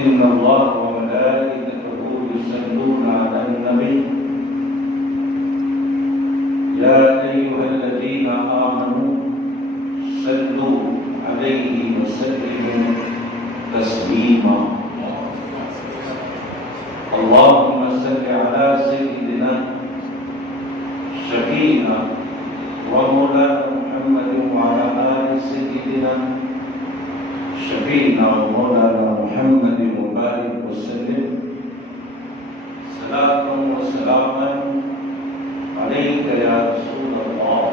إن الله وملائكته يصلون على النبي يا أيها الذين آمنوا صلوا عليه وسلموا تسليما اللهم صل على سيدنا شفيعنا ومولانا محمد وعلى آل سيدنا شفيعنا ومولانا محمد وبارك وسلم صلاة وسلاما عليك يا رسول الله.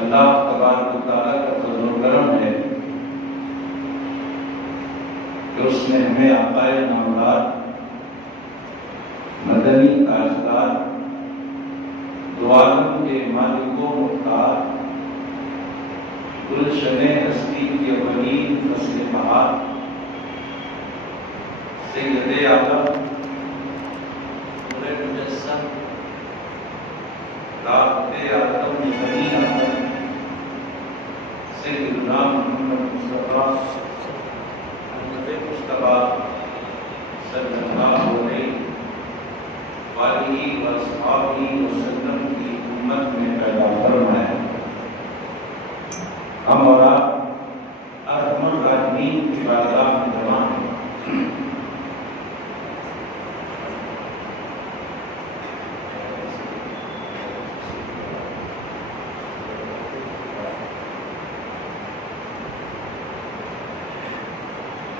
اللہ تبارک و تعالیٰ کا فضل و کرم ہے کہ اس نے ہمیں آقائے نامدار مدنی تاجدار دو عالم کے مالک و مختار گلشن ہستی کے اولین فصل بہار سید عالم نور مجسم رابط آدم بنی آدم سیدنا محمد مصطفیٰ مصطفیٰ صلی اللہ علیہ وآلہ وصحبہ وسلم کی امت میں پیدا فرمایا. ہم اور آپ ارحم الراحمین کی بارگاہ میں جمع ہیں.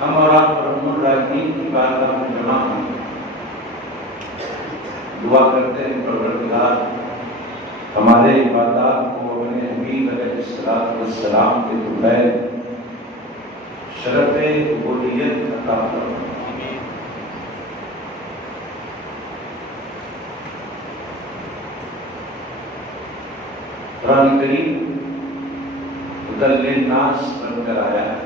ہم اور آپ ارحم الراحمین کی بارگاہ میں جمع ہیں. دعا کرتے ہیں پروردگار ہمارے عبادات کو اپنے حبیب علیہ السلام کے بغیر شرف عبودیت عطا فرما. قرآن کریم ہدی للناس بن کر آیا ہے،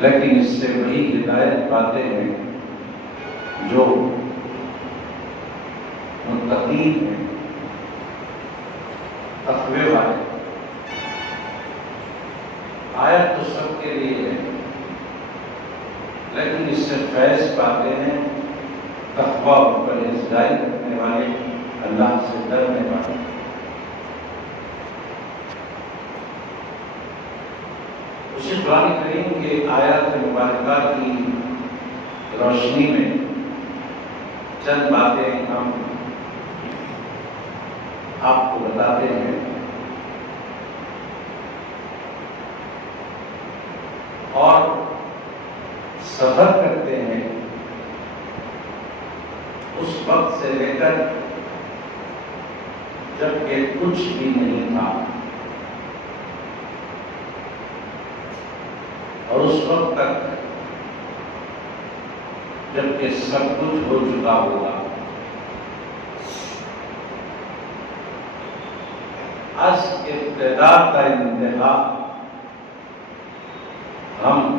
لیکن اس سے بڑی ہدایت پاتے ہیں جو متقین ہیں، تقوی والے. آیت تو سب کے لیے ہے، لیکن اس سے فیض پاتے ہیں تقوی اور پرہیزگاری کرنے والے، اللہ سے ڈرنے والے. اسی قرآن کریم کے آیات مبارکہ کی روشنی میں چند باتیں ہم آپ کو بتاتے ہیں اور سفر کرتے ہیں اس وقت سے لے کر جب کہ کچھ بھی نہیں تھا اور اس وقت تک جب کہ سب کچھ ہو چکا ہوگا. از ابتدا کا انتہا ہم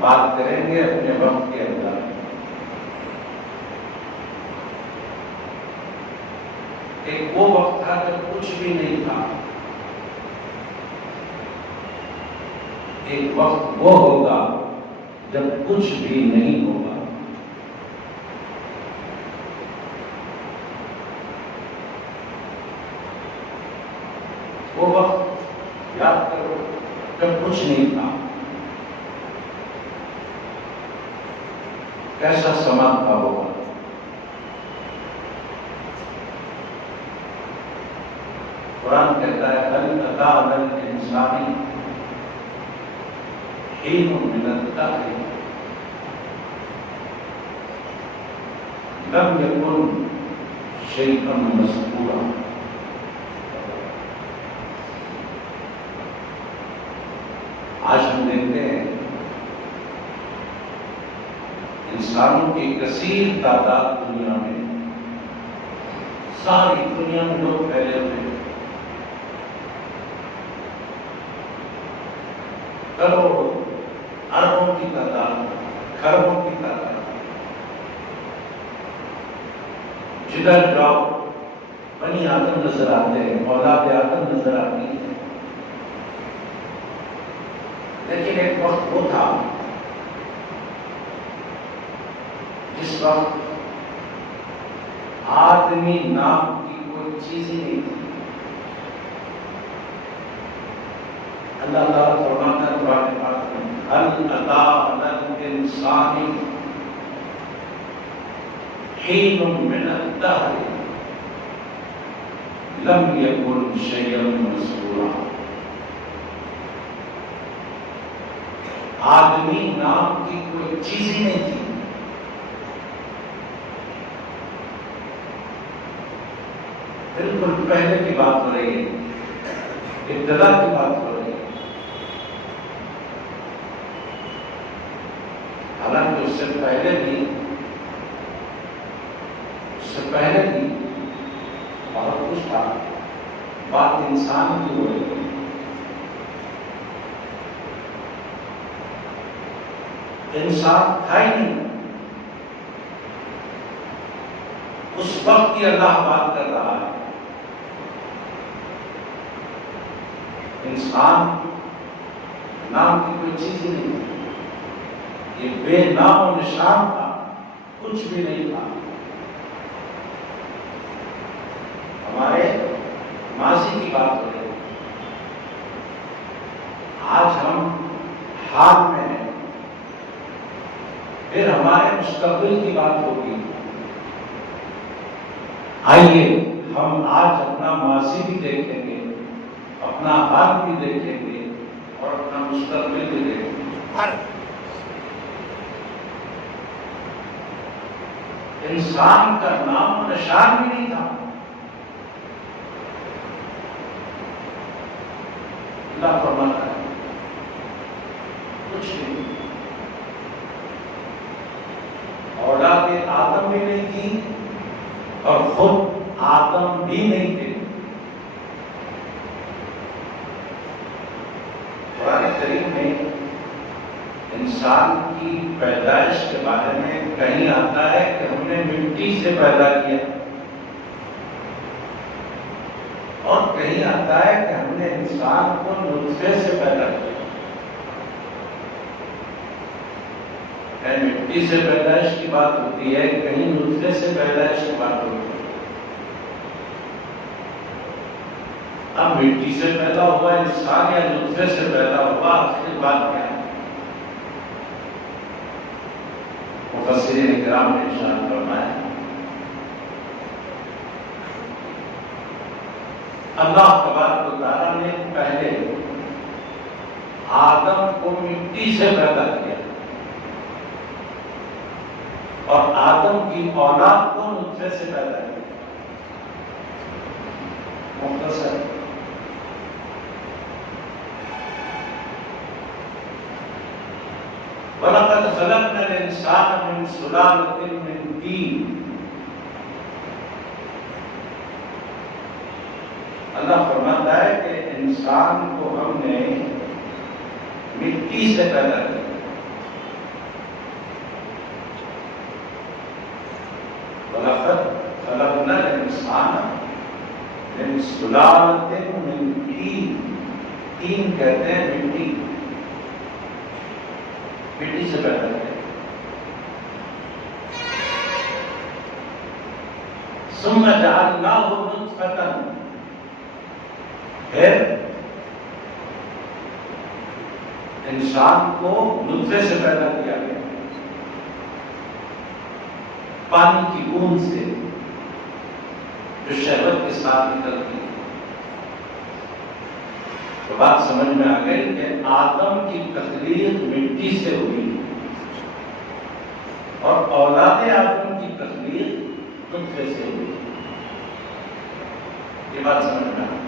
بات کریں گے اپنے وقت کے اندر. ایک وہ وقت تھا جب کچھ بھی نہیں تھا، ایک وقت وہ ہوگا جب کچھ بھی نہیں ہوگا. وہ وقت یاد کرو جب کچھ نہیں تھا، کیسا سما تھا وہ وقت. قرآن کہتا ہے هل أتى على الإنسان حين من الدهر لم يكن شيئا مذكورا. آج ہم دیکھتے ہیں انسانوں کی کثیر تعداد دنیا میں، ساری دنیا میں لوگ پھیلے ہوئے ہیں، کروڑوں اربوں کی تعداد، کھربوں کی تعداد. جدھر جاؤ بنی آدم نظر آتے ہیں، اولاد آدم نظر آتی ہے. لیکن ایک وقت وہ تھا جس وقت آدمی نام کی کوئی چیز ہی نہیں تھی. اللہ تعالیٰ فرماتا ہے قرآن پاک میں هل أتى على الإنسان حين من الدهر لم يكن شيئا مذكورا. آدمی نام کی کوئی چیز ہی نہیں تھی. بالکل پہلے کی بات ہو رہی ہے, ابتدا کی بات ہو رہی ہے. حالانکہ اس سے پہلے بھی بہت کچھ تھا. بات انسان کی ہو رہی ہے. انسان تھا ہی نہیں. اس وقت کی اللہ بات کر رہا ہے. انسان نام کی کوئی چیز ہی نہیں تھی. یہ بے نام و نشان تھا, کچھ بھی نہیں تھا. ہمارے ماضی کی بات ہو رہی ہے. آج ہم حال میں ہیں, پھر ہمارے مستقبل کی بات ہوگی. آئیے ہم آج اپنا ماضی بھی دیکھیں گے, اپنا حال بھی دیکھیں گے, اور اپنا مستقبل بھی دیکھیں گے. انسان کا نام و نشان بھی نہیں تھا. اللہ فرماتا ہے کچھ نہیں. اولاد آدم بھی نہیں تھی اور خود آدم بھی نہیں تھے. قرآن کریم میں انسان کی پیدائش کے بارے میں کہیں آتا ہے کہ ہم نے مٹی سے پیدا کیا, اور کہیں آتا ہے کہ ہم نے انسان کو نطفے سے پیدا کیا. مٹی سے پیدائش کی بات ہوتی ہے, کہیں نطفے سے پیدائش کی بات ہوتی ہے. اب مٹی سے پیدا ہوا انسان یا نطفے سے پیدا ہوا, آخر بات کیا ہے؟ مفسرین کرام نے ارشاد فرمایا اللہ تبارک و تعالیٰ نے پہلے آدم کو مٹی سے پیدا کیا اور آدم کی اولاد کو نطفے سے پیدا کیا. مختصر وَلَقَدْ خَلَقْنَا الْإِنسَانَ مِنْ سُلَالَةٍ مِنْ طِينٍ. اللہ فرماتا ہے کہ انسان کو ہم نے مٹی سے پیدا کیا. وَلَقَدْ خَلَقْنَا الْإِنسَانَ مِنْ سُلَالَةٍ مِنْ طِينٍ. طین کہتے ہیں مٹی, مٹی سے پیدا کیا. ثُمَّ جَعَلْنَاهُ نُطْفَةً. پھر انسان کو نطفے سے پیدا کیا گیا, پانی کی بوند سے جو شہوت کے ساتھ نکلتی ہے. تو بات سمجھ میں آ گئی کہ آدم کی تخلیق مٹی سے ہوئی اور اولاد آدم کی تخلیق نطفے سے ہوئی. یہ بات سمجھ میں آ گئی.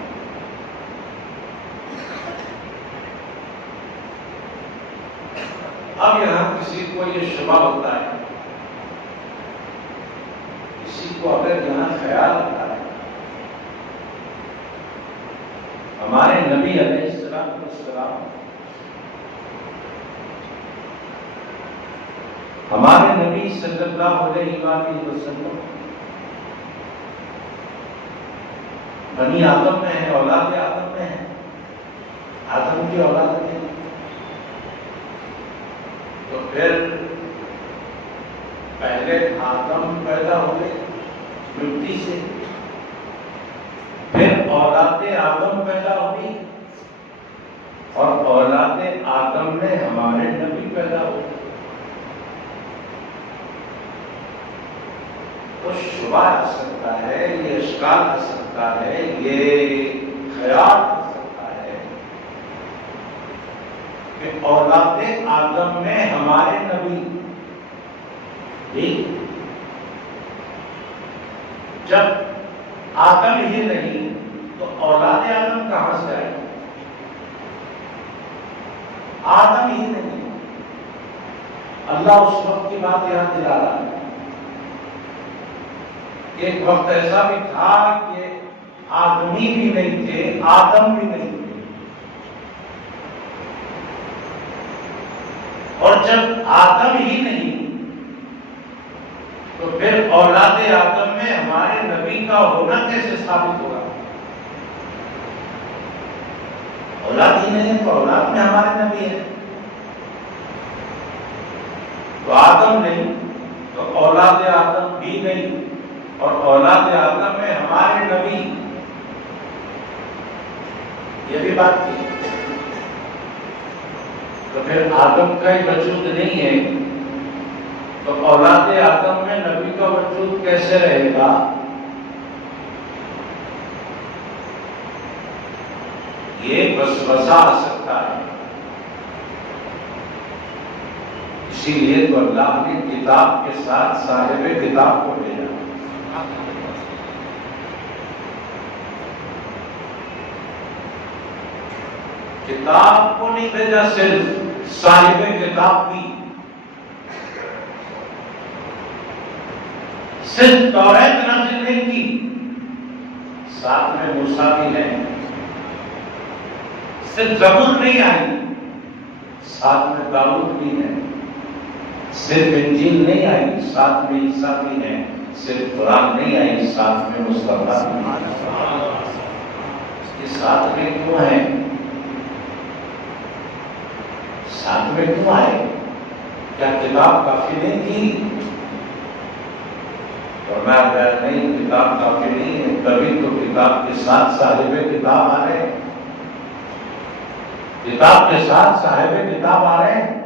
اب یہاں کسی کو یہ شبہ ہوتا ہے, کسی کو اگر یہاں خیال ہوتا ہے ہمارے نبی علیہ السلام, ہمارے نبی صلی اللہ علیہ وآلہ وسلم بنی آدم میں ہے, اولاد آدم میں ہے, آدم کی اولاد میں ہے. پھر پہلے آدم پیدا ہوئے مٹی سے، پھر اولاد آدم پیدا ہوئی، اور اولاد آدم میں ہمارے نبی پیدا ہوئے۔ تو شبہ آ سکتا ہے، یہ اشکال آ سکتا ہے، یہ خیال آ سکتا ہے کہ اولاد آدم میں ہمارے نبی، جب آدم ہی نہیں تو اولاد آدم کہاں سے آئے؟ آدم ہی نہیں۔ اللہ اس وقت کی بات یاد دلا رہا ہے، ایک وقت ایسا بھی تھا کہ آدمی بھی نہیں تھے، آدم بھی نہیں تھے، اور جب آدم ہی نہیں تو پھر اولاد آدم میں ہمارے نبی کا ہونا کیسے ثابت ہوگا؟ اولاد ہی نہیں تو اولاد میں ہمارے نبی ہے۔ تو آدم نہیں تو اولاد آدم بھی نہیں، اور اولاد آدم میں ہمارے نبی، یہ بھی بات کی۔ تو پھر آدم کا ہی وجود نہیں ہے تو اولاد آدم میں نبی کا وجود کیسے رہے گا؟ یہ وسوسہ آ سکتا ہے۔ اسی لیے تو اللہ نے کتاب کے ساتھ صاحب کتاب کو بھیجا۔ کتاب کو نہیں بھیجا، صرف صاحب کتاب بھی، صرف توریت نازل نہیں کی، ساتھ میں موسیٰ بھی ہے۔ صرف زبور نہیں آئی، ساتھ میں داؤد بھی ہے۔ صرف انجیل نہیں آئی، ساتھ میں عیسیٰ بھی ہے۔ صرف قرآن نہیں آئی، ساتھ میں مصطفیٰ بھی ہے۔ یہ ساتھ میں کیوں ہے؟ ساتھ میں کیوں آئے؟ کیا کتاب کافی نہیں تھی؟ فرمایا نہیں، کتاب کافی نہیں ہے، تبھی تو کتاب کے ساتھ صاحب کتاب آ رہے ہیں۔ کتاب کے ساتھ صاحب کتاب آ رہے ہیں،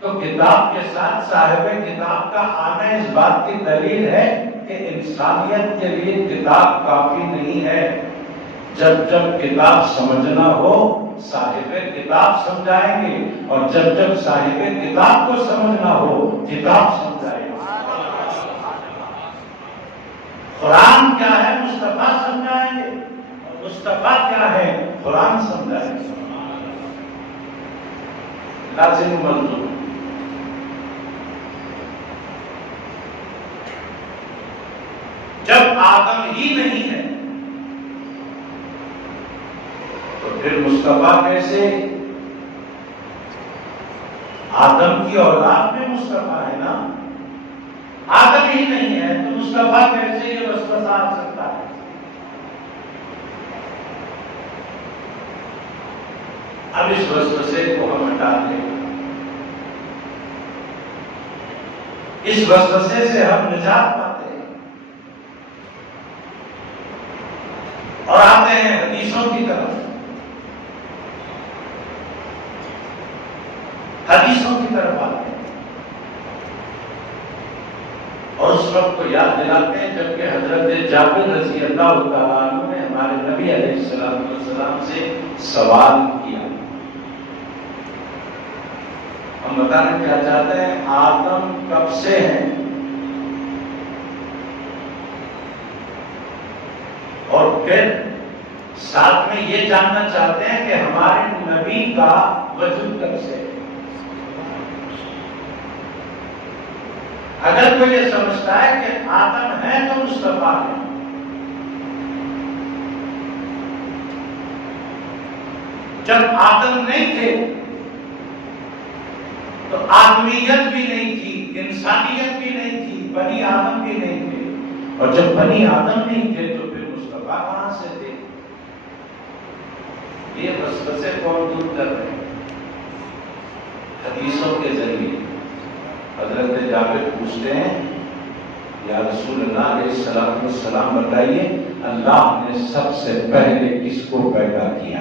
تو کتاب کے ساتھ صاحب کتاب کا آنا اس بات کی دلیل ہے کہ انسانیت کے لیے کتاب کافی نہیں ہے۔ جب جب کتاب سمجھنا ہو صاحب کتاب سمجھائیں گے، اور جب جب صاحب کتاب کو سمجھنا ہو کتاب سمجھائیں گے۔ قرآن کیا ہے مصطفیٰ سمجھائیں گے، اور مصطفیٰ کیا ہے قرآن سمجھائیں گے۔ لازم ملزوم۔ جب آدم ہی نہیں ہے تو پھر مصطفیٰ کیسے؟ آدم کی اولاد میں مصطفیٰ ہے نا، آدم ہی نہیں ہے تو مصطفیٰ کیسے؟ یہ وسوسہ آ سکتا ہے۔ اب اس وسوسے کو ہم ہٹا دیں، اس وسوسے سے ہم نجات پاتے ہیں، اور آتے ہیں حدیثوں کی طرف۔ حدیثوں کی طرف آتے ہیں، اور اس وقت کو یاد دلاتے ہیں جبکہ حضرت جابر رضی اللہ تعالیٰ عنہ نے ہمارے نبی علیہ السلام سے سوال کیا۔ ہم بتانا کیا چاہتے ہیں؟ آدم کب سے ہیں، اور پھر ساتھ میں یہ جاننا چاہتے ہیں کہ ہمارے نبی کا وجود کب سے ہے۔ اگر کوئی یہ سمجھتا ہے کہ آدم ہے تو مصطفیٰ ہے، جب آدم نہیں تھے تو آدمیت بھی نہیں تھی، انسانیت بھی نہیں تھی، بنی آدم بھی نہیں تھے، اور جب بنی آدم نہیں تھے تو پھر مصطفیٰ کہاں سے تھے؟ یہ وسوسے کون دور کر رہے ہیں؟ حدیثوں کے ذریعے۔ حضرت جابر پوچھتے ہیں یا رسول اللہ علیہ السلام بتائیے اللہ نے سب سے پہلے کس کو پیدا کیا؟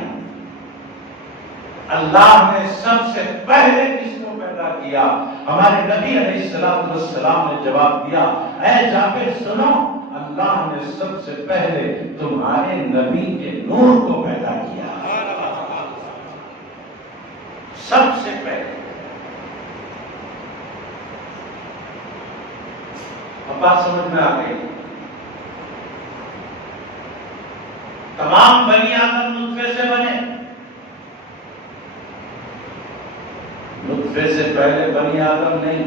اللہ نے سب سے پہلے کس کو پیدا کیا؟ ہمارے نبی علیہ السلام نے جواب دیا اے جابر سنو، اللہ نے سب سے پہلے تمہارے نبی کے نور کو پیدا کیا، سب سے پہلے۔ اب بات سمجھ میں آ گئی؟ تمام بنی آدم نطفے سے بنے، نطفے سے پہلے بنی آدم نہیں،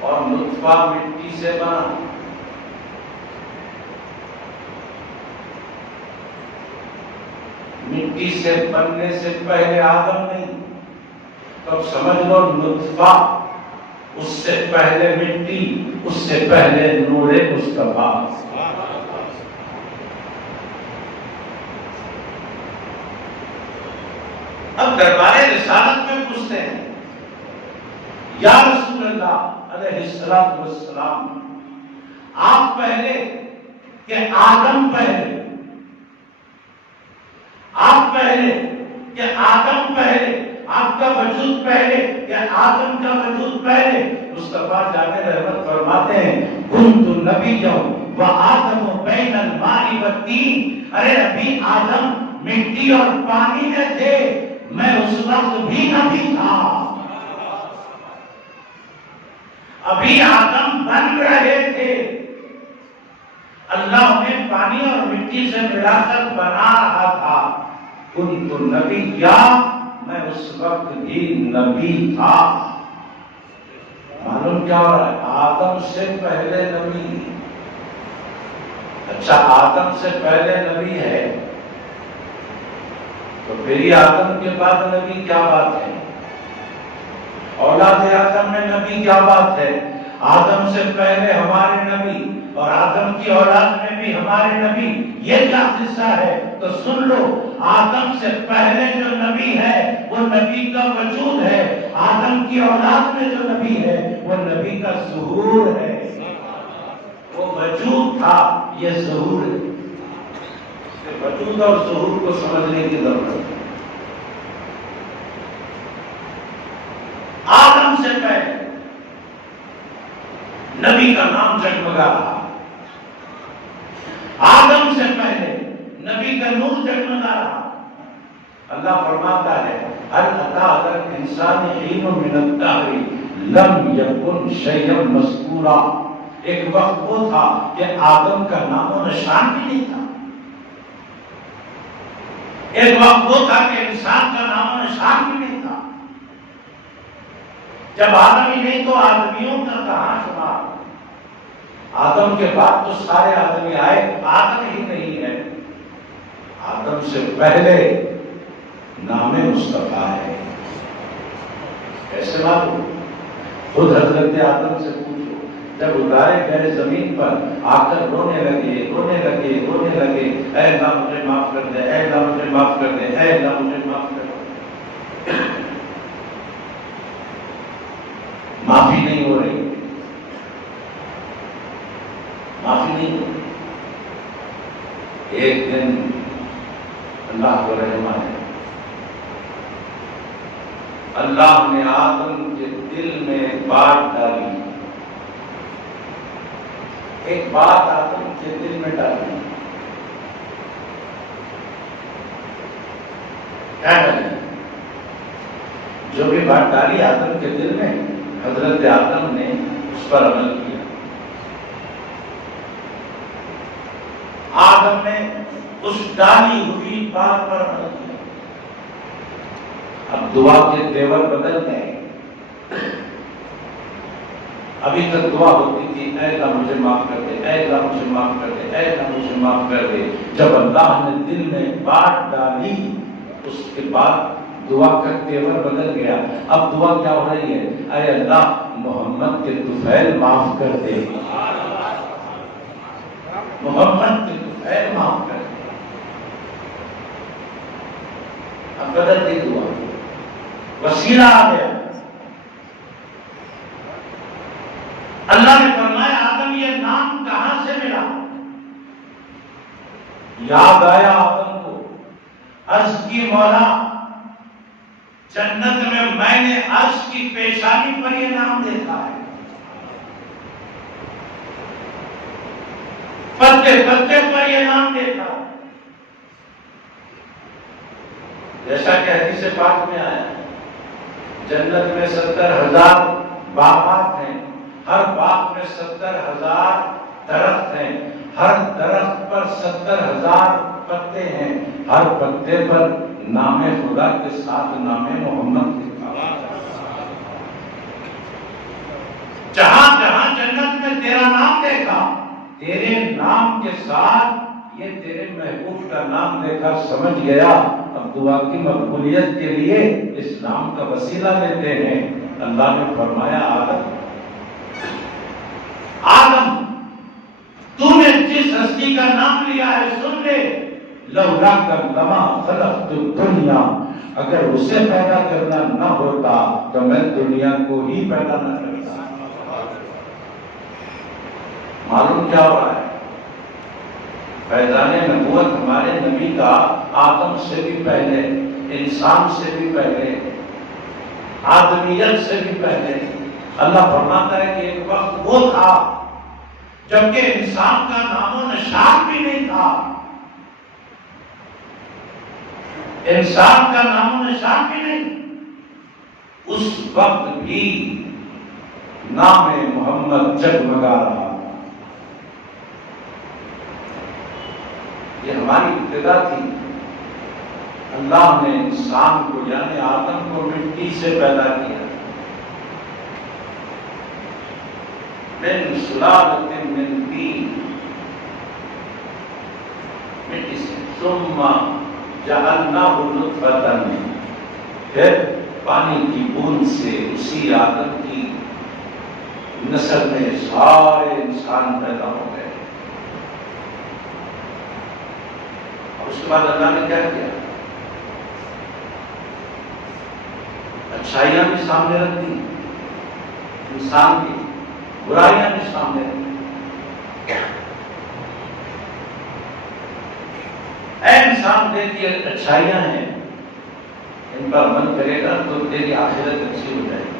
اور نطفہ مٹی سے بنا، مٹی سے بننے سے پہلے آدم نہیں۔ تو سمجھ لو نطفہ، اس سے پہلے مٹی، اس سے پہلے نور مصطفیٰ۔ اب دربار رسالت میں پوچھتے ہیں یا رسول اللہ علیہ السلام آپ پہلے کہ آدم پہلے؟ آپ پہلے کہ آدم پہلے؟ آپ کا وجود پہلے کہ آدم کا وجود پہلے؟ مصطفیٰ جان رحمت فرماتے ہیں کنت نبیا وآدم بین الماء والطین، ارے ابھی آدم مٹی اور پانی میں تھے، میں اس وقت بھی نبی تھا، ابھی آدم بن رہے تھے، اللہ نے پانی اور مٹی سے ملا کر بنا رہا تھا۔ کنت نبیا، میں اس وقت بھی نبی تھا۔ معلوم کیا ہو رہا ہے؟ آدم سے پہلے نبی۔ اچھا آدم سے پہلے نبی ہے تو پھر آدم کے بعد نبی کیا بات ہے؟ اولاد آدم میں نبی کیا بات ہے؟ آدم سے پہلے ہمارے نبی اور آدم کی اولاد میں بھی ہمارے نبی، یہ کیا قصہ ہے؟ تو سن لو، آدم سے پہلے جو نبی ہے وہ نبی کا وجود ہے، آدم کی اولاد میں جو نبی ہے وہ نبی کا ظہور ہے۔ وہ وجود تھا، یہ ظہور ہے۔ وجود اور ظہور کو سمجھنے کی ضرورت ہے۔ آدم سے پہلے نبی کا نام جگمگا رہا، آدم سے پہلے نبی کا نور جگمگا رہا۔ اللہ فرماتا ہے هل أتى على الإنسان حين من الدهر لم يكن شيئا مذكورا، ایک وقت وہ تھا کہ آدم کا نام و نشان بھی نہیں تھا، ایک وقت وہ تھا کہ انسان کا نام و نشان بھی نہیں تھا۔ جب آدم ہی نہیں تو آدمیوں کا کہاں شمار؟ آدم کے بعد تو سارے آدمی آئے، آدم ہی نہیں ہے۔ آدم سے پہلے نام مصطفیٰ ہے۔ ایسے معلوم؟ خود حضرت آدم سے پوچھو، جب اتارے گئے زمین پر آ کر رونے لگے رونے لگے رونے لگے، اے اللہ مجھے معاف کر دے، اے اللہ مجھے معاف کر دے، اے اللہ مجھے معاف کر دے۔ معافی نہیں ہو رہی، معافی نہیں ہو رہی۔ ایک دن اللہ کو رحم آیا، اللہ نے آدم کے دل میں ایک بات ڈالی، ایک بات آدم کے دل میں ڈالی۔ کیا ڈالی؟ جو بھی بات ڈالی آدم کے دل میں، حضرت آدم نے اس پر عمل کیا۔ آدم نے اس ڈالی ہوئی بات پر عمل کیا۔ اب دعا کے تیور بدل گئے۔ ابھی تک دعا ہوتی تھی اے اللہ مجھے معاف کر دے، اے اللہ مجھے معاف کر دے، اے اللہ مجھے معاف کر دے۔ جب اللہ نے دل میں بات ڈالی اس کے بعد دعا کا تیور بدل گیا۔ اب دعا کیا ہو رہی ہے؟ اے اللہ محمد کے طفیل معاف کر دے، محمد کے طفیل معاف کر دے۔ اب بدل دی دعا۔ وسیلہ آ گیا. اللہ نے فرمایا آدم یہ نام کہاں سے ملا؟ یاد آیا آدم کو، عرض کی مولا جنت میں نے عرش کی پیشانی پر یہ نام دیکھا ہے، پتے پتے پر یہ نام دیکھا، جیسا کہ حدیث پاک میں آیا جنت میں 70,000 باغات ہیں، ہر باغ میں 70,000 درخت ہیں، ہر درخت پر 70,000 پتے ہیں، ہر پتے پر نام خدا کے ساتھ نام محمد لکھا. جہاں جہاں جنت میں تیرا نام دیکھا، تیرے نام کے ساتھ یہ تیرے محبوب کا نام دیکھا، سمجھ گیا اب دعا کی مقبولیت کے لیے اس نام کا وسیلہ لیتے ہیں. اللہ نے فرمایا آدم تو نے جس ہستی کا نام لیا ہے سن لے، لولا لما خلقت الدنیا، اگر اسے پیدا کرنا نہ ہوتا تو میں دنیا کو ہی پیدا نہ کرتا. معلوم کیا ہوا ہے؟ فیضان نبوت ہمارے نبی کا آدم سے بھی پہلے، انسان سے بھی پہلے، آدمیت سے بھی پہلے. اللہ فرماتا ہے کہ ایک وقت وہ تھا جبکہ انسان کا نام و نشان بھی نہیں تھا، انسان کا نام و نشان بھی نہیں، اس وقت بھی نام محمد جگمگا رہا. یہ ہماری ابتدا تھی. اللہ نے انسان کو یعنی آدم کو مٹی سے پیدا کیا، من سلالۃ من طین، مٹی سے، ثم جعلناہ نطفۃ، پھر پانی کی بوند سے اسی آدم کی نسل میں سارے انسان پیدا ہو گئے. اس کے بعد اللہ نے کیا کیا؟ اچھائیاں بھی سامنے رکھ دی، انسان کی برائیاں بھی سامنے رکھ دی. اے انسان دیکھیے اچھائیاں ہیں، ان پر عمل کرے گا تو تیری آخرت اچھی ہو جائے گی.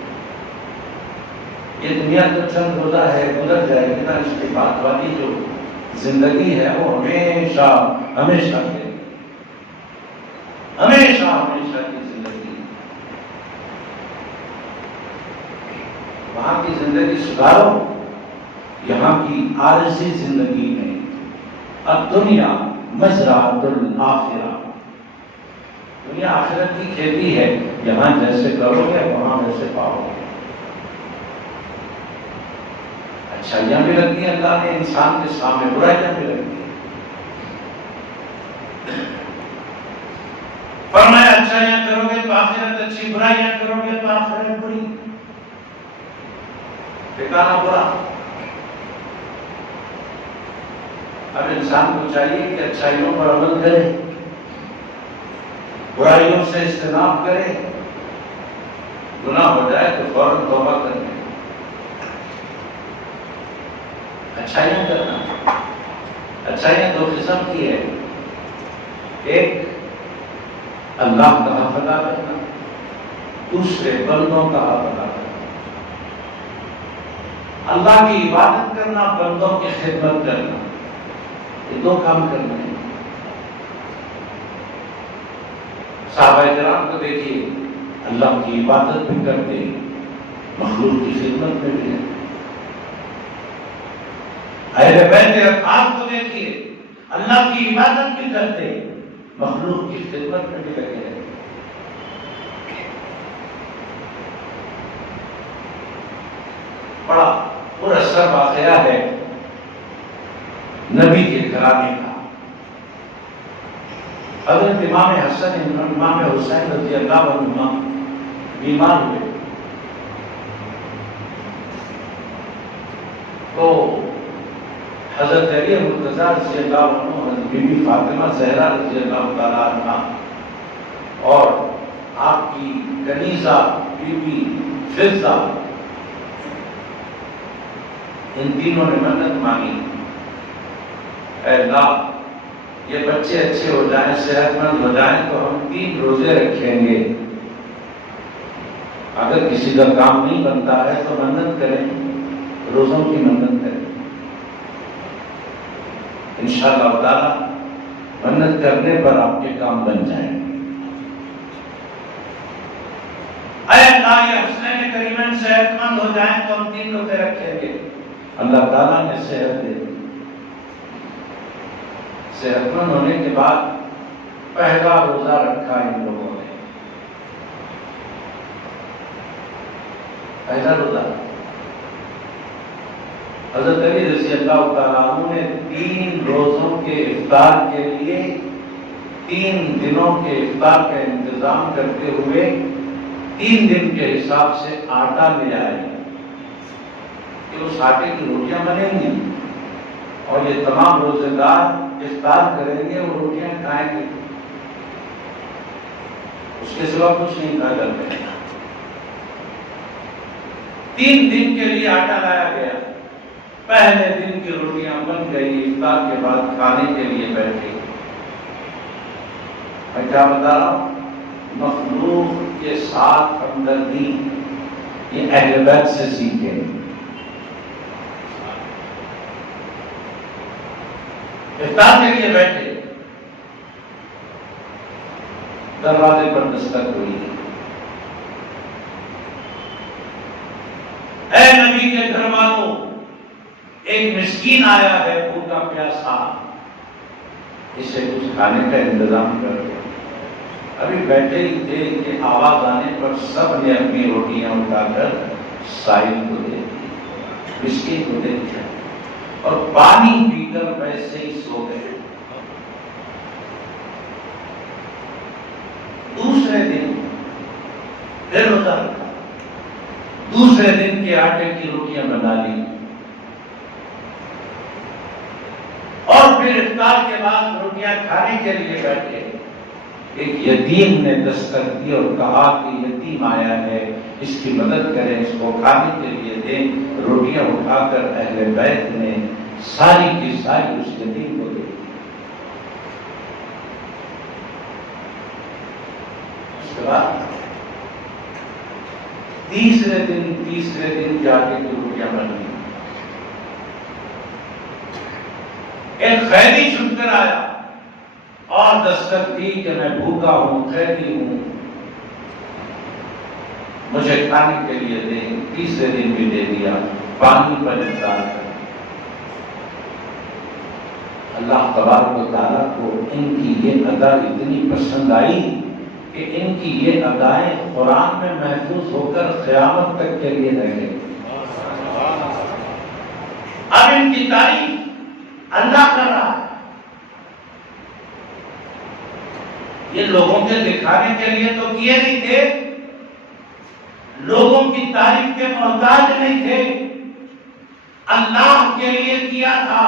یہ دنیا تو چند روزہ ہے، گزر جائے گی نا. اس کے بعد والی جو زندگی ہے وہ ہمیشہ ہمیشہ کے ہمیشہ ہمیشہ کی زندگی. وہاں کی زندگی سدھارو، یہاں کی عارضی زندگی میں. اب دنیا مزرعۃ الآخرہ، دنیا آخرت کی کھیتی ہے، یہاں جیسے کرو گے وہاں ویسے پاؤ گے. اچھائیاں بھی رکھ دی اللہ نے انسان کے سامنے، برائیاں بھی رکھ دی. فرمایا اچھائیاں کرو گے تو آخرت اچھی، برائیاں کرو گے تو آخرت بری، ٹھکانا برا. اب انسان کو چاہیے کہ اچھائیوں پر عمل کرے، برائیوں سے اجتناب کرے. گناہ ہو جائے تو فوراً توبہ کر لے. اچھائیاں کرنا، اچھائیاں دو قسم کی ہے، ایک اللہ کا حق ادا کرنا، دوسرے بندوں کا حق ادا کرنا. اللہ کی عبادت کرنا، بندوں کی خدمت کرنا، یہ دو کام کرنے ہیں. صحابہ کرام کو دیکھیے، اللہ کی عبادت بھی کرتے، مخلوق کی خدمت میں بھی رہتے. اہل بیت اطہار کو دیکھیے، اللہ کی عبادت بھی کرتے، مخلوق کی خدمت میں بھی لگے رہتے. بڑا پراثر واقعہ ہے نبی کے گھرانے کا. حضرت امام حسن امام حسین رضی اللہ عنہ بیمار ہوئے تو حضرت علی مرتضیٰ رضی اللہ عنہ، حضرت بی بی فاطمہ زہرا رضی اللہ تعالیٰ عنہ اور آپ کی کنیزہ بی بی فضہ، ان تینوں نے منت مانگی، اے اللہ یہ بچے اچھے ہو جائیں، صحت مند ہو جائیں تو ہم 3 روزے رکھیں گے، اگر کسی کا کام نہیں بنتا ہے تو منت کریں، روزوں کی منت کریں، انشاءاللہ تعالی منت کرنے پر آپ کے کام بن جائیں گے۔ اے اللہ یہ حسنین کریمین صحت مند ہو جائیں تو ہم 3 روزے رکھیں گے، اللہ تعالیٰ نے صحت دے دی۔ صحت مند ہونے کے بعد پہلا روزہ رکھا ان لوگوں نے، پہلا روزہ حضرت علی رضی اللہ تعالیٰ عنہ نے 3 روزوں کے افطار کے لیے 3 دنوں کے افطار کا انتظام کرتے ہوئے 3 دن کے حساب سے آٹا لے آئے کہ اس آٹے کی روٹیاں بنیں گی اور یہ تمام روزے دار افطار کریں گے، وہ روٹیاں کھائیں گے، اس کے سوا کچھ نہیں کھا کرتے۔ 3 دن کے لیے آٹا لایا گیا، پہلے دن کی روٹیاں بن گئی، افطار کے بعد کھانے کے لیے بیٹھے۔ میں کیا بتا رہا ہوں، مخلوق کے ساتھ ہمدردی یہ اہل بیت سے سیکھے۔ افطار کے لیے بیٹھے، دروازے پر دستک ہوئی، اے نبی کے گھر والوں ایک مسکین آیا ہے بھوکا پیاسا، اسے کچھ کھانے کا انتظام کر دو۔ ابھی بیٹھے ہی تھے کہ آواز آنے پر سب نے اپنی روٹیاں اٹھا کر سائل کو دے دی، مسکین کو دے دیا اور پانی پی کر ویسے ہی سو گئے۔ دوسرے دن پھر روزہ رکھا، دوسرے دن کے آٹے کی روٹیاں بنا لی اور پھر افطار کے بعد روٹیاں کھانے کے لیے بیٹھے۔ ایک یتیم نے دستک دی اور کہا کہ یتیم آیا ہے، اس کی مدد کریں، اس کو کھانے کے لیے دیں۔ روٹیاں اٹھا کر اہل بیت نے ساری کی ساری اس یتیم کو دے دی۔ اس کے بعد تیسرے دن جا کے روٹیاں بن گئی۔ ایک قیدی چھپ کر آیا اور دستک دی کہ میں بھوکا ہوں، قیدی ہوں، مجھے کھانے کے لیے دیں۔ تیسرے دن بھی دے دیا، پانی پر افطار کر۔ اللہ تبارک و تعالیٰ کو ان کی یہ ادا اتنی پسند آئی کہ ان کی یہ ادائیں قرآن میں محفوظ ہو کر قیامت تک کے لیے رہ گئی۔ اب ان کی تعریف اللہ کر رہا ہے، یہ لوگوں کے دکھانے کے لیے تو کیے نہیں تھے، لوگوں کی تعریف کے محتاج نہیں تھے، اللہ کے لیے کیا تھا۔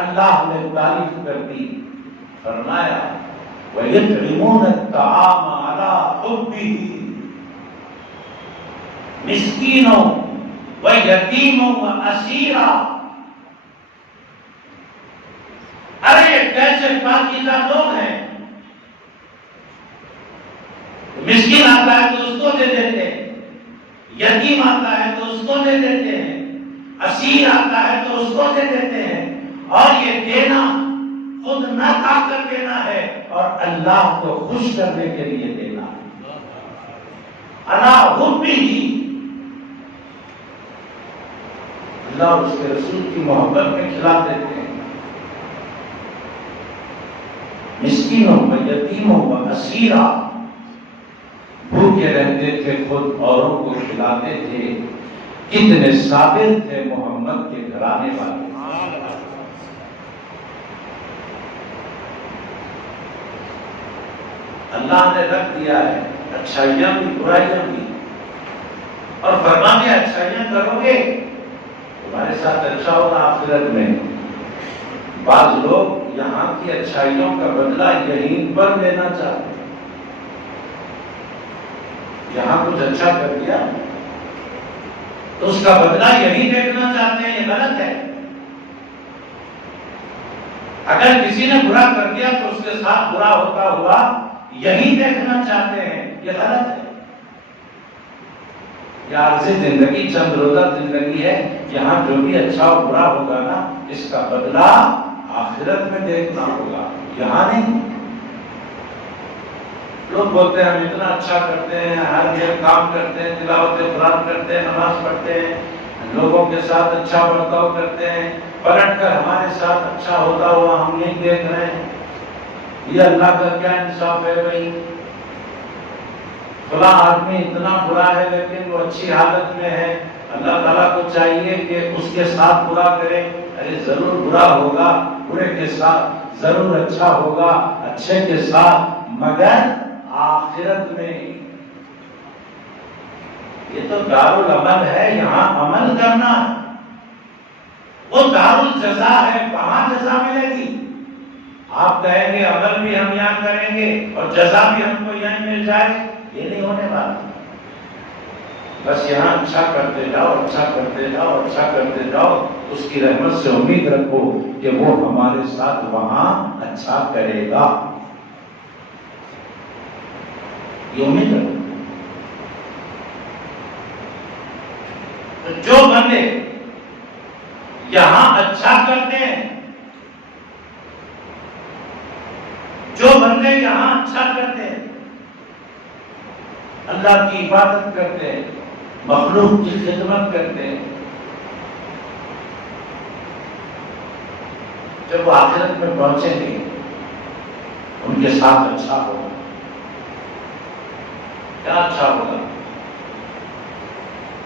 اللہ نے تعریف کر دی، فرمایا وَيُطْعِمُونَ الطَّعَامَ عَلَىٰ حُبِّهِ مِسْكِينًا وَيَتِيمًا وَأَسِيرًا۔ ارے یہ کیسے پاکیزہ لوگ ہیں، مسکین آتا ہے تو اس کو دے دیتے ہیں، یتیم آتا ہے تو اس کو دے دیتے ہیں، اسیر آتا ہے تو اس کو دے دیتے ہیں، اور یہ دینا خود نہ کھا کر دینا ہے اور اللہ کو خوش کرنے کے لیے دینا ہے۔ اللہ حبہ، اللہ اور اس کے رسول کی محبت میں کھلا دیتے ہیں۔ مسکینوں و یتیموں و اسیرا، بھوکے رہتے تھے، خود اوروں کو کھلاتے تھے۔ کتنے صابر تھے محمد کے گھرانے والے۔ اللہ نے رکھ دیا ہے اچھائیاں بھی برائیاں بھی، اور فرما دیا اچھائیاں کرو گے تمہارے ساتھ اچھا ہوگا آخرت میں۔ بعض لوگ یہاں کی اچھائیوں کا بدلہ یہیں پر لینا چاہتے ہیں، یہاں کچھ اچھا کر دیا تو اس کا بدلہ یہی دیکھنا چاہتے ہیں، یہ غلط ہے۔ اگر کسی نے برا کر دیا تو اس کے ساتھ برا ہوتا ہوا یہی دیکھنا چاہتے ہیں، یہ غلط ہے۔ یہ عارضی زندگی چند روزہ زندگی ہے، یہاں جو بھی اچھا اور برا ہوگا نا اس کا بدلہ آخرت میں دیکھنا ہوگا، یہاں نہیں۔ لوگ بولتے ہیں ہم اتنا اچھا کرتے ہیں، ہر دن کام کرتے ہیں، تلاوت قرآن کرتے ہیں، نماز پڑھتے ہیں، لوگوں کے ساتھ اچھا برتاؤ کرتے ہیں، پلٹ کر ہمارے ساتھ اچھا ہوتا ہوا ہم نہیں دیکھ رہے ہیں، یہ اللہ کا کیا انصاف ہے بھائی؟ فلاں آدمی اتنا برا ہے لیکن وہ اچھی حالت میں ہے، اللہ تعالیٰ کو چاہیے کہ اس کے ساتھ برا کرے۔ ارے ضرور برا ہوگا، برے کے ساتھ ضرور اچھا ہوگا، اچھے کے ساتھ، مگر آخرت میں۔ یہ تو دارالعمل ہے، یہاں عمل کرنا ہے، وہ دارالجزا ہے، وہاں جزا ملے گی۔ آپ کہیں گے عمل بھی ہم یہاں کریں گے اور جزا بھی ہم کو یہاں مل جائے، یہ نہیں ہونے والا۔ بس یہاں اچھا کرتے جاؤ، اچھا کرتے جاؤ، اچھا کرتے جاؤ، اس کی رحمت سے امید رکھو کہ وہ ہمارے ساتھ وہاں اچھا کرے گا، یہ امید رکھو۔ تو جو بندے یہاں اچھا کرتے ہیں، جو بندے یہاں اچھا کرتے ہیں، اللہ کی عبادت کرتے ہیں، مخلوق کی خدمت کرتے ہیں، جب وہ آخرت میں پہنچیں گے ان کے ساتھ اچھا ہوگا۔ کیا اچھا ہوگا؟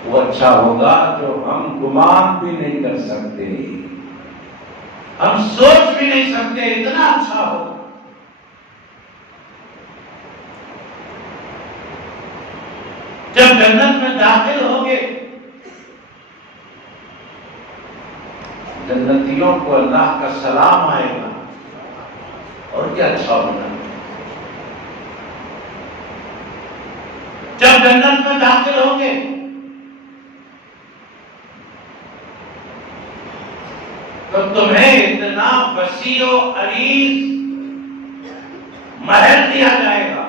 وہ اچھا ہوگا جو ہم گمان بھی نہیں کر سکتے، ہم سوچ بھی نہیں سکتے، اتنا اچھا ہوگا۔ جب جنت میں داخل ہوگے، جنتیوں کو اللہ کا سلام آئے گا، اور کیا اچھا ہوگا۔ جب جنت میں داخل ہوگے تو تمہیں اتنا وسیع و عریض محل دیا جائے گا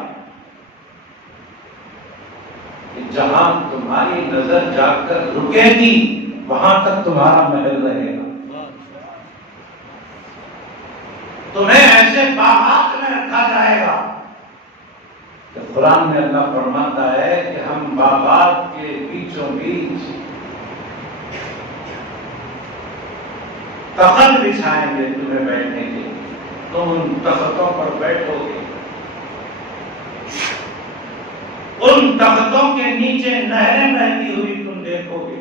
کہ جہاں تمہاری نظر جا کر رکے گی وہاں تک تمہارا محل رہے گا۔ تمہیں ایسے باغات میں رکھا جائے گا کہ قرآن میں اللہ فرماتا ہے کہ ہم باغات کے بیچوں بیچ تخت بچھائیں گے تمہیں بیٹھنے کے، تم ان تختوں پر بیٹھو گے، ان تختوں کے نیچے نہریں بہتی ہوئی تم دیکھو گے،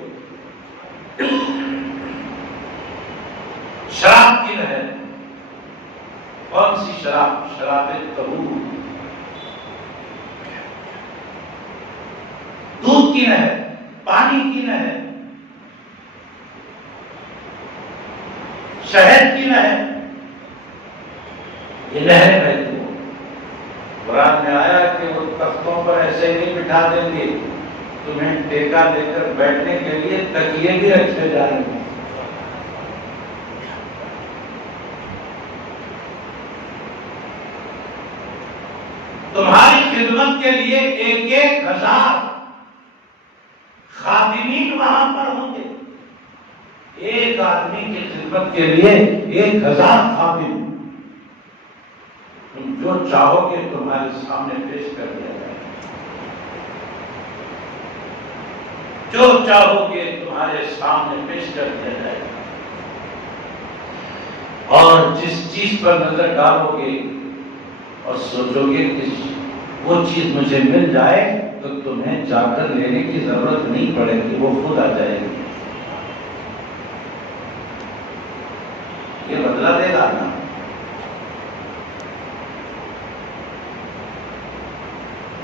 شراب کی نہر۔ کون سی شراب؟ شراب طہور، دودھ کی نہر، پانی کی نہر، شہد کی نہر، یہ نہر بہتی ہو۔ قرآن میں آیا کہ وہ تختوں پر ایسے ہی بٹھا دیں گے، تمہیں ٹیکا دے کر بیٹھنے کے لیے تکیے بھی رکھے جائیں گے۔ تمہاری خدمت کے لیے 1,000 خادمین وہاں پر ہوں گے، ایک آدمی کی خدمت کے لیے 1,000 خادم، تم جو چاہو گے تمہارے سامنے پیش کر دیا جائے گا، جو چاہو گے تمہارے سامنے پیش کر دیا جائے گا، اور جس چیز پر نظر ڈالو گے اور سوچو گے کہ وہ چیز مجھے مل جائے تو تمہیں جا کر لینے کی ضرورت نہیں پڑے گی، وہ خود آ جائے گی۔ یہ بدلا دے گا نا۔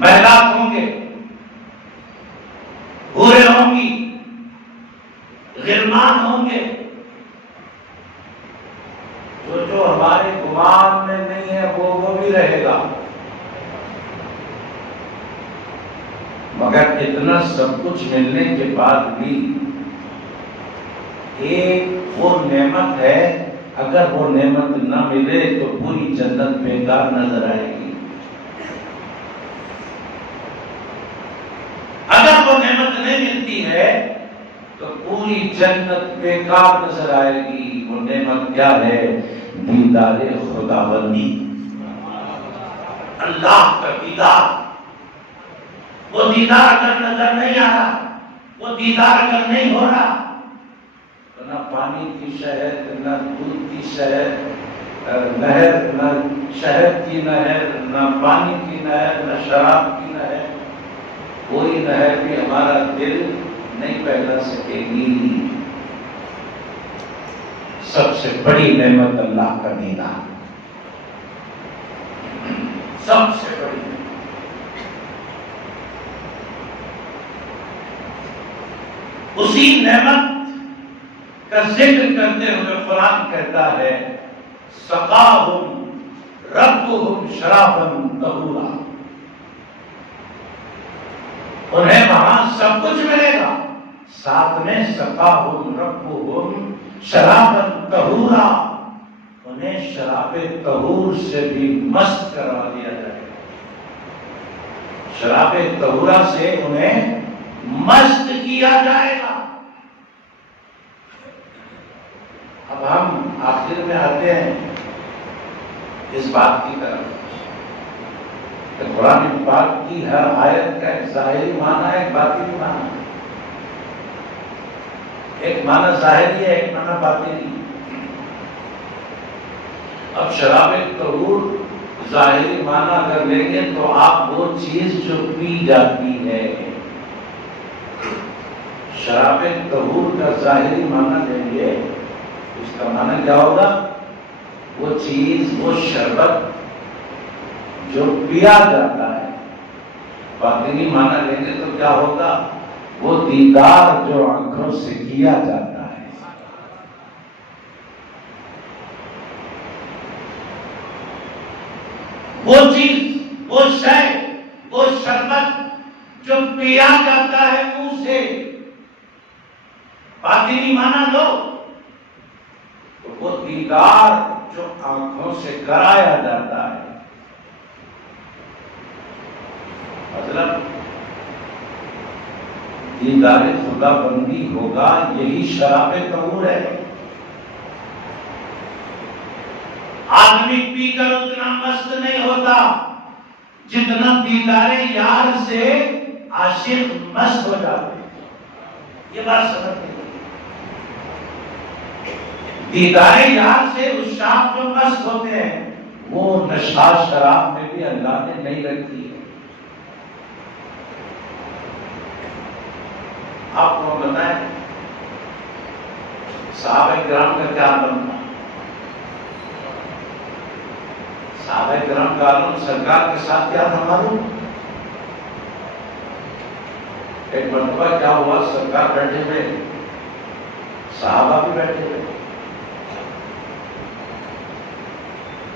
محلات ہوں گے، حوریں ہوں گی، غلمان ہوں گے، جو ہمارے گمان میں نہیں ہے وہ بھی رہے گا۔ مگر اتنا سب کچھ ملنے کے بعد بھی ایک وہ نعمت ہے، اگر وہ نعمت نہ ملے تو پوری جنت بیکار نظر آئے گی۔ اگر وہ نعمت نہیں ملتی ہے تو پوری جنت بیکار نظر آئے گی۔ وہ نعمت کیا ہے؟ دیدار خداوندی، اللہ کا دیدار۔ وہ دیدار اگر نظر نہیں آ رہا، وہ دیدار اگر نہیں ہو رہا تو نہ پانی کی شہد، نہ دودھ کی شہد نہر، نہ شہد کی نہر، نہ پانی کی نہر، نہ شراب کی نہر، کوئی نہر بھی ہمارا دل نہیں پہلا سکے گی۔ سب سے بڑی نعمت اللہ کا دیدار، سب سے بڑی نعمت۔ اسی نعمت کا ذکر کرتے ہوئے قرآن کہتا ہے سقاہم ربہم شرابا طہورا، انہیں وہاں سب کچھ ملے گا، ساتھ میں سقاہم ربہم شرابا طہورا، انہیں شراب طہور سے بھی مست کروا دیا جائے گا۔ شراب طہورا سے انہیں مست کیا جائے گا۔ اب ہم آخر میں آتے ہیں اس بات کی طرف کہ قرآن پاک کی ہر آیت کا ایک ظاہری معنی ہے، ایک باطنی معنی ہے۔ ایک معنی ظاہری ہے، ایک معنی باطنی۔ اب شراب طہور ظاہری معنی اگر لیں گے تو آپ وہ چیز جو پی جاتی ہے، شراب طہور کا ظاہری معنی لیں گے، اس کا معنی کیا ہوگا؟ وہ چیز، وہ شربت جو پیا جاتا ہے۔ باطنی معنی لیں گے تو کیا ہوگا؟ وہ دیدار جو آنکھوں سے کیا جاتا ہے۔ وہ چیز، وہ شے، وہ شربت جو پیا جاتا ہے منہ سے، باطنی معنی لو تو وہ دیدار جو آنکھوں سے کرایا جاتا ہے۔ مطلب دیدار خدا بندی ہوگا، یہی شراب طہور ہے۔ آدمی پی کر اتنا مست نہیں ہوتا جتنا دیدار یار سے عاشق مست ہو جاتے۔ یہ بات سمجھتے ہیں؟ دیدار یار سے عشاق جو مست ہوتے ہیں، وہ نشہ شراب میں بھی اللہ نے نہیں رکھی ہے۔ آپ کو بتائیں صحابہ کرام کا کیا بنتا؟ صحابہ کرام کا عالم سرکار کے ساتھ کیا تھا معلوم؟ ایک مرتبہ کیا ہوا، سرکار بیٹھے ہوئے، صحابہ بھی بیٹھے ہوئے۔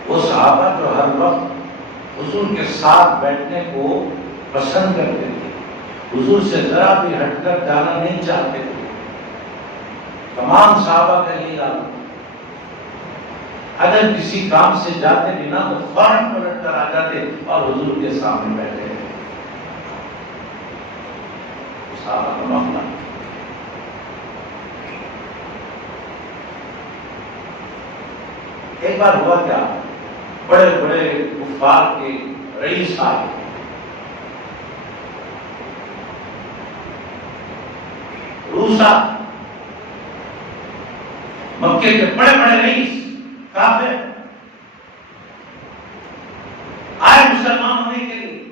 وہ صحابہ جو ہر وقت حضور کے ساتھ بیٹھنے کو پسند کرتے تھے، حضور سے ذرا بھی ہٹ کر جانا نہیں چاہتے تھے، تمام صحابہ کا یہی حال تھا۔ اگر کسی کام سے جاتے بھی نا تو فوراً پلٹ کر آ جاتے اور حضور کے سامنے بیٹھے رہتے۔ صحابہ کا معاملہ۔ ایک بار ہوا کیا، بڑے بڑے کفار کے رئیس آئے، روسا، مکے کے بڑے بڑے رئیس کافر آئے مسلمان ہونے کے لیے،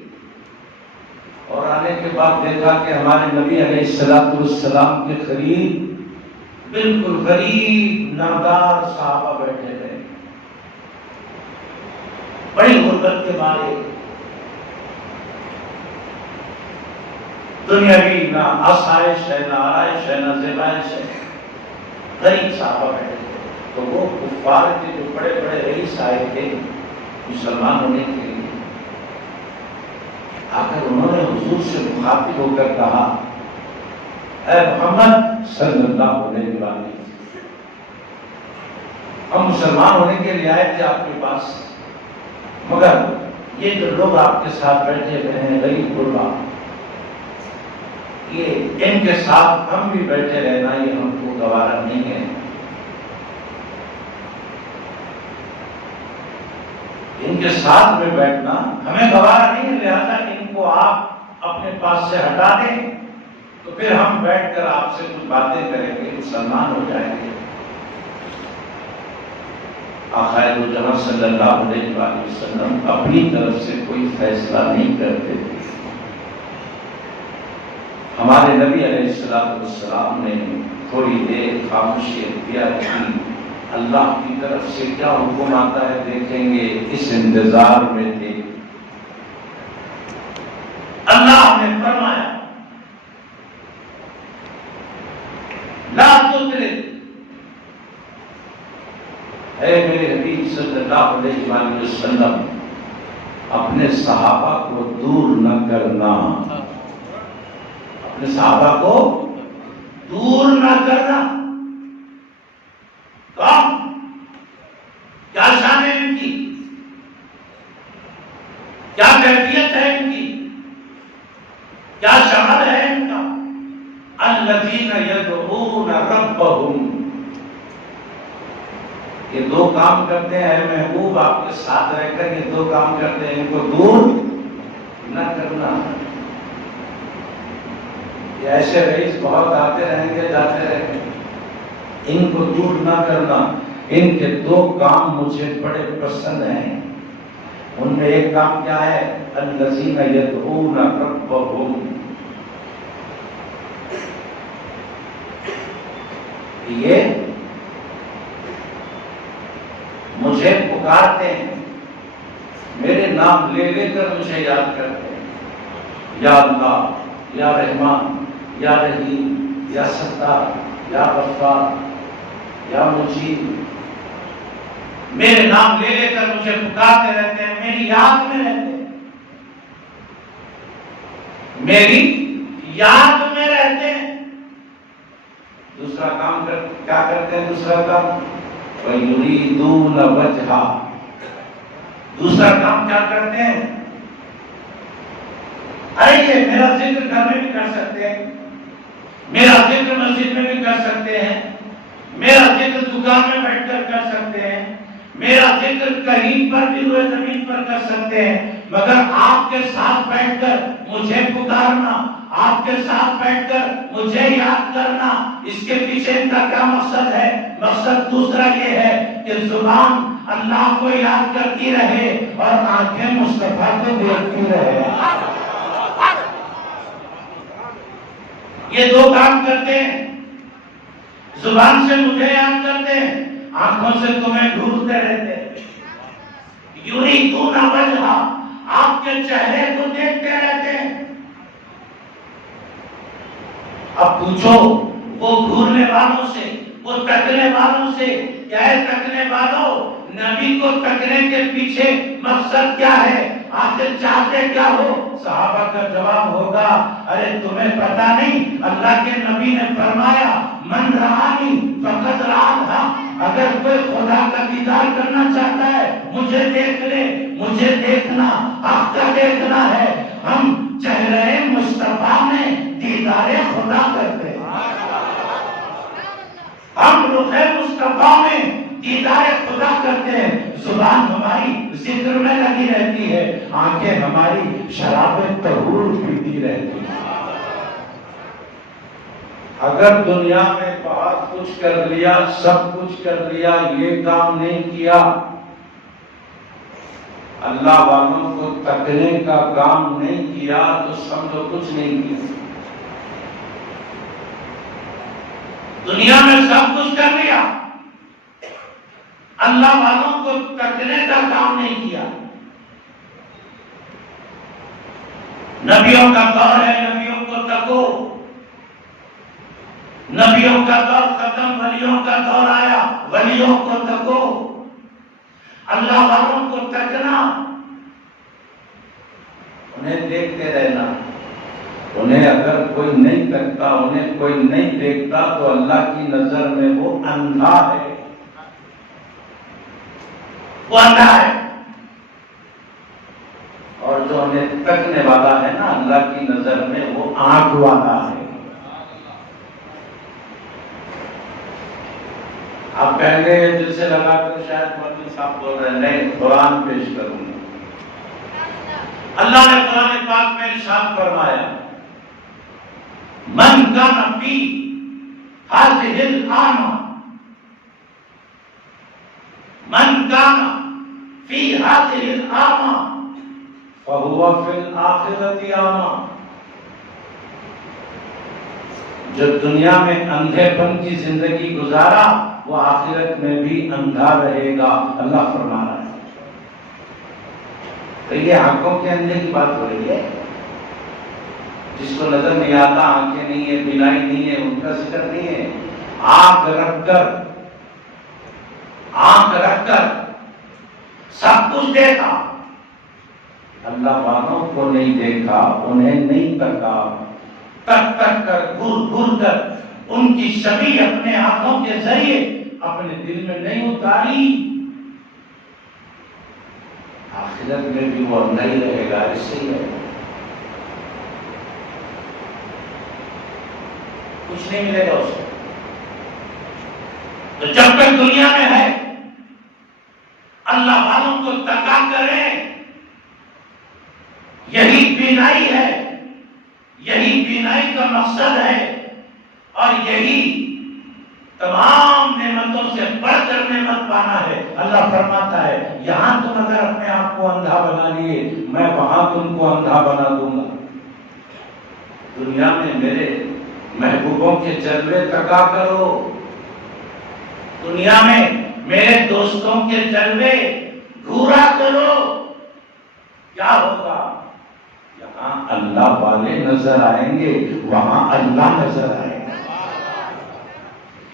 اور آنے کے بعد دیکھا کہ ہمارے نبی علیہ السلام کے قریب، بالکل قریب نادار صحابہ بیٹھے تھے، بڑی غربت کے مارے، دنیاوی نہ آسائش ہے، نہ آرائش ہے، نہ زیبائش ہے، غریب صحابہ بیٹھے تھے۔ تو وہ کفار کے جو بڑے بڑے رئیس آئے تھے مسلمان ہونے کے لیے، آ کر انہوں نے حضور سے مخاطب ہو کر کہا اے محمد صلی اللہ علیہ وسلم، ہم مسلمان ہونے کے لیے آئے تھے آپ کے پاس، مگر یہ جو لوگ آپ کے ساتھ بیٹھے ہوئے ہیں غریب غربا، یہ ان کے ساتھ ہم بھی بیٹھے رہنا یہ ہم کو گوارا نہیں ہے۔ ان کے ساتھ میں بیٹھنا ہمیں گوارا نہیں ہے، لہذا ان کو آپ اپنے پاس سے ہٹا دیں تو پھر ہم بیٹھ کر آپ سے کچھ باتیں کریں گے، مسلمان ہو جائیں گے۔ آقا دو جہاں صلی اللہ علیہ وسلم اپنی طرف سے کوئی فیصلہ نہیں کرتے تھے۔ ہمارے نبی علیہ السلام نے تھوڑی دیر خاموشی اختیار کی، اللہ کی طرف سے کیا حکم آتا ہے دیکھیں گے، اس انتظار میں تھے۔ اللہ نے فرمایا لا تطرد، اے میرے حبیب صلی اللہ علیہ وسلم اپنے صحابہ کو دور نہ کرنا، اپنے صحابہ کو دور نہ کرنا۔ کیا شان ہے ان کی، کیا کیفیت ہے ان کی، کیا شمل ہے ان کا؟ الذین یدعون ربہم، یہ دو کام کرتے ہیں اے محبوب، آپ کے ساتھ رہ کر یہ دو کام کرتے ہیں، ان کو دور نہ کرنا۔ یہ ایسے رئیس بہت آتے رہیں گے جاتے رہیں گے، ان کو دور نہ کرنا۔ ان کے دو کام مجھے بڑے پسند ہیں، ان میں ایک کام کیا ہے؟ الذین یدعون ربہم، یہ مجھے پکارتے ہیں، میرے نام لے لے کر مجھے یاد کرتے ہیں، یا اللہ، یا رحمان، یا رحیم، یا ستار، یا غفار، یا مجید، میرے نام لے لے کر مجھے پکارتے رہتے ہیں، میری یاد میں رہتے ہیں، میری یاد میں رہتے ہیں۔ دوسرا کام کیا کرتے ہیں؟ دوسرا کام وَيُرِيدُونَ وَجْهَهُ، دوسرا کام کیا کرتے ہیں؟ آئیے میرا ذکر گھر میں بھی کر سکتے ہیں، میرا ذکر مسجد میں بھی کر سکتے ہیں، میرا ذکر دکان میں بیٹھ کر کر سکتے ہیں، میرا ذکر کہیں پر بھی ہوئے زمین پر کر سکتے ہیں، مگر آپ کے ساتھ بیٹھ کر مجھے پکارنا، آپ کے ساتھ بیٹھ کر مجھے یاد کرنا، اس کے پیچھے ان کا کیا مقصد ہے؟ مقصد دوسرا یہ ہے کہ زبان اللہ کو یاد کرتی رہے اور آنکھیں مصطفیٰ کو دیکھتی رہے۔ یہ دو کام کرتے ہیں، زبان سے مجھے یاد کرتے ہیں، آنکھوں سے تمہیں ڈھونڈتے رہتے ہیں۔ یریدون وجہہ، آپ کے چہرے کو دیکھتے رہتے ہیں۔ اب پوچھو وہ گھورنے والوں سے، وہ تکنے والوں سے، کیا ہے تکنے والوں؟ نبی کو تکنے کے پیچھے مقصد کیا ہے؟ آخر چاہتے کیا ہو؟ صحابہ کا جواب ہوگا ارے تمہیں پتا نہیں، اللہ کے نبی نے فرمایا من رآنی فقد رآ، اگر کوئی خدا کا دیدار کرنا چاہتا ہے مجھے دیکھ لے، مجھے دیکھنا آپ کا دیکھنا ہے۔ ہم چہرے مصطفیٰ میں دیدار خدا کرتے ہیں، ہم رخ مصطفیٰ میں دیدار خدا کرتے ہیں۔ زبان ہماری ذکر میں لگی رہتی ہے، آنکھیں ہماری شراب طہور پیتی رہتی ہیں۔ اگر دنیا میں بہت کچھ کر لیا، سب کچھ کر لیا، یہ کام نہیں کیا، اللہ والوں کو تکنے کا کام نہیں کیا تو سمجھو کچھ نہیں کیا۔ دنیا میں سب کچھ کر لیا، اللہ والوں کو تکنے کا کام نہیں کیا۔ نبیوں کا دور ہے، نبیوں کو تکو، نبیوں کا دور ختم، ولیوں کا دور آیا، ولیوں کو تکو۔ اللہ والوں کو تکنا، انہیں دیکھتے رہنا، انہیں اگر کوئی نہیں تکتا، انہیں کوئی نہیں دیکھتا تو اللہ کی نظر میں وہ اندھا ہے، وہ اندھا ہے۔ اور جو انہیں تکنے والا ہے نا اللہ کی نظر میں وہ آنکھ والا ہے۔ آپ کہیں گے دل سے لگا کر شاید مولوی صاحب بول رہے ہیں، نہیں، قرآن پیش کروں گا۔ اللہ نے قرآن پاک میں ارشاد فرمایا، من کان فی ہذہ الاعمى، من کان فی ہذہ الاعمى فہو فی الآخرۃ اعمى۔ جو دنیا میں اندھے پن کی زندگی گزارا وہ آخرت میں بھی اندھا رہے گا، اللہ فرما رہا ہے۔ تو یہ آنکھوں کے اندھے کی بات ہو رہی ہے، جس کو نظر نہیں آتا، آنکھیں نہیں ہے، بینائی نہیں ہے، ان کا ذکر نہیں ہے۔ آنکھ رکھ کر سب کچھ دیکھا، اللہ والوں کو نہیں دیکھا، انہیں نہیں تکا، تک کر گھر کر ان کی شبیہ اپنے آنکھوں کے ذریعے اپنے دل میں نہیں اتاری، آخرت میں بھی وہ نہیں رہے گا، ایسے ہی رہے گا، کچھ نہیں ملے گا اس کو۔ تو جب تک دنیا میں ہے اللہ والوں کو تکا کرے، یہی بینائی ہے، یہی بینائی کا مقصد ہے، اور یہی تمام نعمتوں سے بڑھ کر نعمت پانا ہے۔ اللہ فرماتا ہے یہاں تم اگر اپنے آپ کو اندھا بنا لیے، میں وہاں تم کو اندھا بنا دوں گا۔ دنیا میں میرے محبوبوں کے جلوے تکا کرو، دنیا میں میرے دوستوں کے جلوے گھورا کرو، کیا ہوگا؟ یہاں اللہ والے نظر آئیں گے، وہاں اللہ نظر آئے گا۔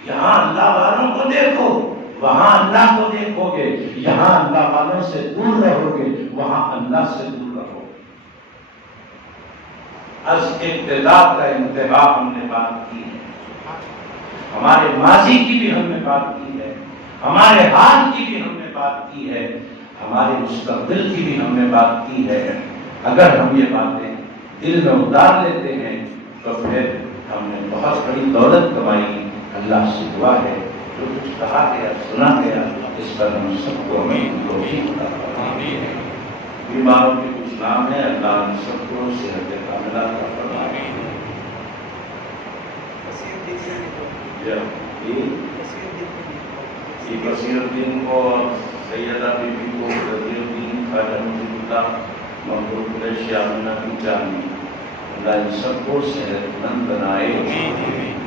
یہاں اللہ والوں کو دیکھو، وہاں اللہ کو دیکھو گے، یہاں اللہ والوں سے دور رہو گے، وہاں اللہ سے دور رہو گے۔ از ابتدا کا انتہا ہم نے بات کی ہے، ہمارے ماضی کی بھی ہم نے بات کی ہے، ہمارے حال کی بھی ہم نے بات کی ہے، ہمارے مستقبل کی بھی ہم نے بات کی ہے۔ اگر ہم یہ باتیں دل میں اتار لیتے ہیں تو پھر ہم نے بہت بڑی دولت کمائی۔ اللہ سے دعا ہے جو کچھ کہا گیا سنا گیا اس پر ہم سب کو ہمیں توفیق عطا فرمائے۔ بیماروں کے کچھ نام ہے، اللہ ہم سب کو صحت کاملہ عطا فرمائے۔ بصیر الدین کو، سیدہ بی بی کو، بصیر الدین خواجہ نصیراللہ مقبول قریشی آمنہ کی جانی، اللہ ان سب کو صحت مند بنائے۔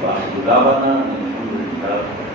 واخر دعوانا الحمدللہ۔